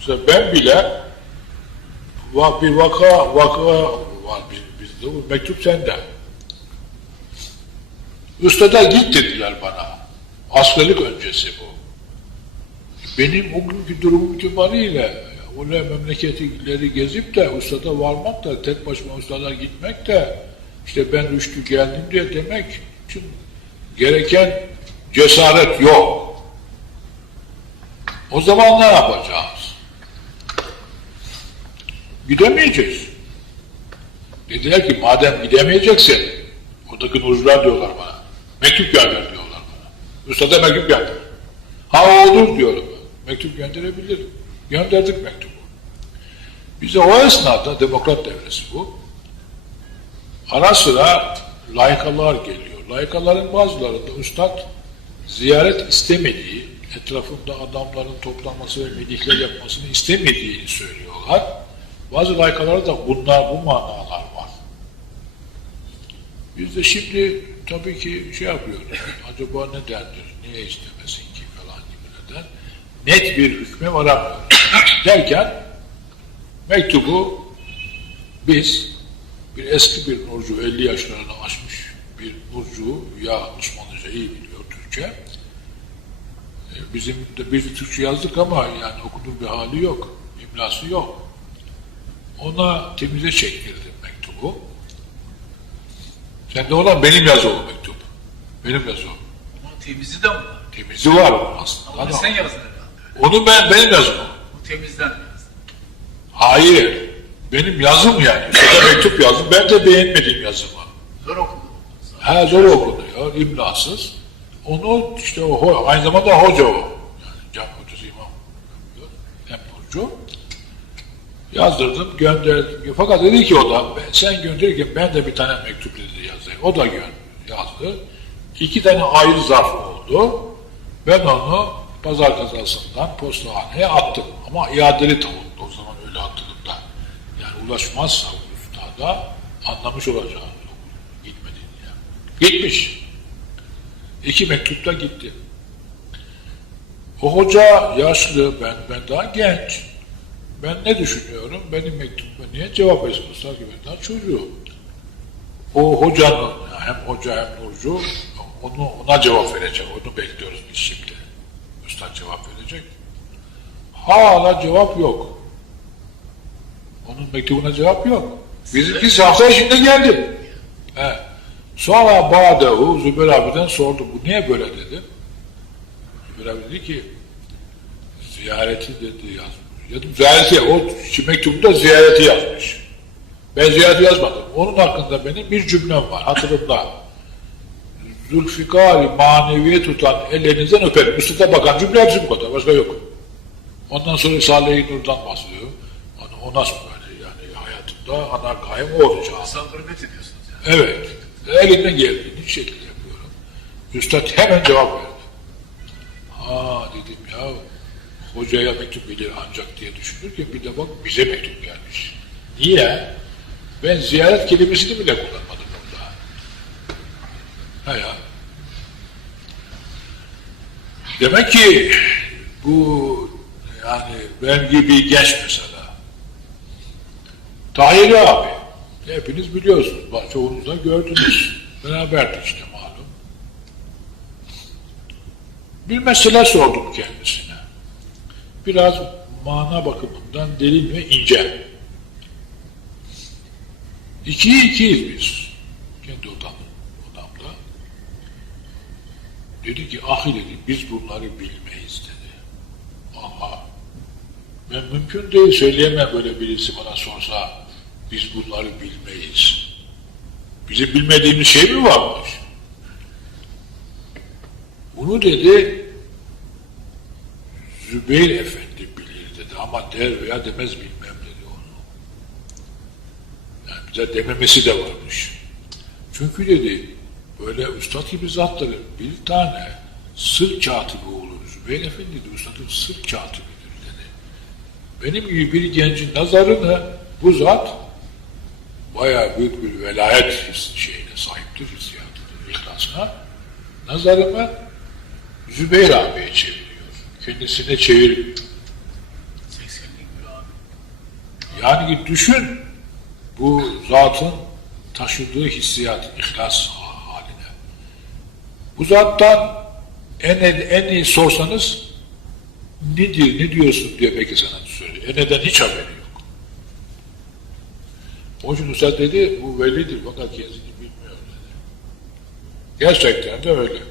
Mesela ben bile bir vaka vaka var biz- bizde. Mektup sende. Ustada git dediler bana. Askerlik öncesi bu. Benim o günkü durumum itibariyle öyle memleketleri gezip de ustada varmak da tek başıma ustada gitmek de işte ben Rüştü geldim diye demek için gereken cesaret yok. O zaman ne yapacağız? Gidemeyeceğiz. Dediler ki madem gidemeyeceksin, oradaki nurcular diyorlar bana, mektup gönder diyorlar bana. Üstada mektup gönder. Ha olur diyorum. Mektup gönderebilirim. Gönderdik mektubu. Bize o esnada demokrat devresi bu. Ara sıra layıkalar geliyor. Layıkaların bazılarında üstad ziyaret istemediği, etrafında adamların toplanması ve medihler yapmasını istemediğini söylüyorlar. Bazı layıkalarda da bunlar, bu manalar var. Biz de şimdi tabii ki şey yapıyoruz. Acaba nedendir, niye istemesin ki falan gibi neden. Net bir hükme varamıyoruz. Derken mektubu biz bir eski bir nurcu 50 yaşlarını aşmış bir nurcu ya Osmanlıca iyi biliyor Türkçe. E, Bizim de de Türkçe yazdık ama yani okunur bir hali yok. imlası yok. Ona temize çektirdim mektubu. Sende olan benim yazı o mektup. Benim yazı o. Bunun temizi de mi var? Temizi var aslında. Ama Ama sen yazdın herhalde. onu ben, benim yazım o. Bu temizden mi yazdın? Hayır. Benim yazım yani. Şurada mektup yazdım. Ben de beğenmedim yazımı. Zor okudun. Ha zor okunuyor, imlasız. Onu işte o aynı zamanda hoca o. Yani cam hocası imam. Hem hoca. Yazdırdım, gönderdim. Fakat dedi ki o da, "Ben- sen gönderirken ben de bir tane mektup dedi yazayım. O da yazdı. İki tane ayrı zarf oldu. Ben onu pazar kazasından postahaneye attım. Ama iadeli tavuktu o zaman öyle attığımda. Yani ulaşmazsa ustada anlamış olacağım. Gitmediğini yani. Gitmiş. İki mektupta gitti. O hoca yaşlı, ben ben daha genç. Ben ne düşünüyorum? Benim mektubuma niye cevap versin? Usta gibi daha çocuğu. O hocanın, hem hoca hem Nurcu, onu, ona cevap verecek. Onu bekliyoruz biz şimdi. Usta cevap verecek. Hala cevap yok. Onun mektubuna cevap yok. Bizimki hafta içinde geldi. He. Sonra Bağdahu Zübeyir abiden sordu. Bu niye böyle dedi. Zübeyir abi dedi ki ziyareti dedi yazmış. Dedim ziyareti o mektubunda ziyareti yazmış. Ben ziyareti yazmadım. Onun hakkında benim bir cümlem var hatırımda. Zülfikari maneviye tutan ellerinizden öperim. Üstüne bakan cümle hepsi bu kadar. Başka yok. Ondan sonra Salih-i Nur'dan bahsediyor. Onu, o nasıl böyle yani hayatımda ana gayem o olacak. İnsan hürmet ediyorsunuz yani. Evet. Elimden geldiğini şekilde yapıyorum. Üstad hemen cevap verdi. Ha dedim ya hocaya mektup gelir ancak diye düşünürken bir de bak bize mektup gelmiş. Niye? Ben ziyaret kelimesini bile kullanmadım burada. Ha. Demek ki bu yani ben gibi genç mesela Tahir abi. Hepiniz biliyorsunuz. Çoğunuz da gördünüz. Beraberdik işte malum. Bir mesele sordum kendisine. Biraz mana bakımından derin ve ince. İkiyi ikiyiz biz. Kendi odam, odamda. Dedi ki ahi dedi biz bunları bilmeyiz dedi. Aha. Ben mümkün değil söyleyemem böyle birisi bana sorsa biz bunları bilmeyiz. Bizim bilmediğimiz şey mi varmış? Bunu dedi Zübeyir Efendi bilir dedi ama der veya demez bilmem dedi onu. Yani bize dememesi de varmış. Çünkü dedi böyle üstad gibi zatları bir tane sır katibi olur. Zübeyir Efendi de üstadın sır katibidir dedi. Benim gibi bir gencin nazarını bu zat bayağı büyük bir velayet his- şeyine sahiptir, hissiyatıdır, ihlasına. Nazarımı Zübeyir abiye çeviriyor. Kendisine çevir. 80 Yani düşün bu zatın taşıdığı hissiyat, ihlas haline. Bu zattan en, en iyi sorsanız nedir, ne diyorsun diye belki sana söylüyor. E neden hiç haberi yok. Onun için Üstad dedi, bu velidir fakat kendisini bilmiyor dedi. Gerçekten de öyle.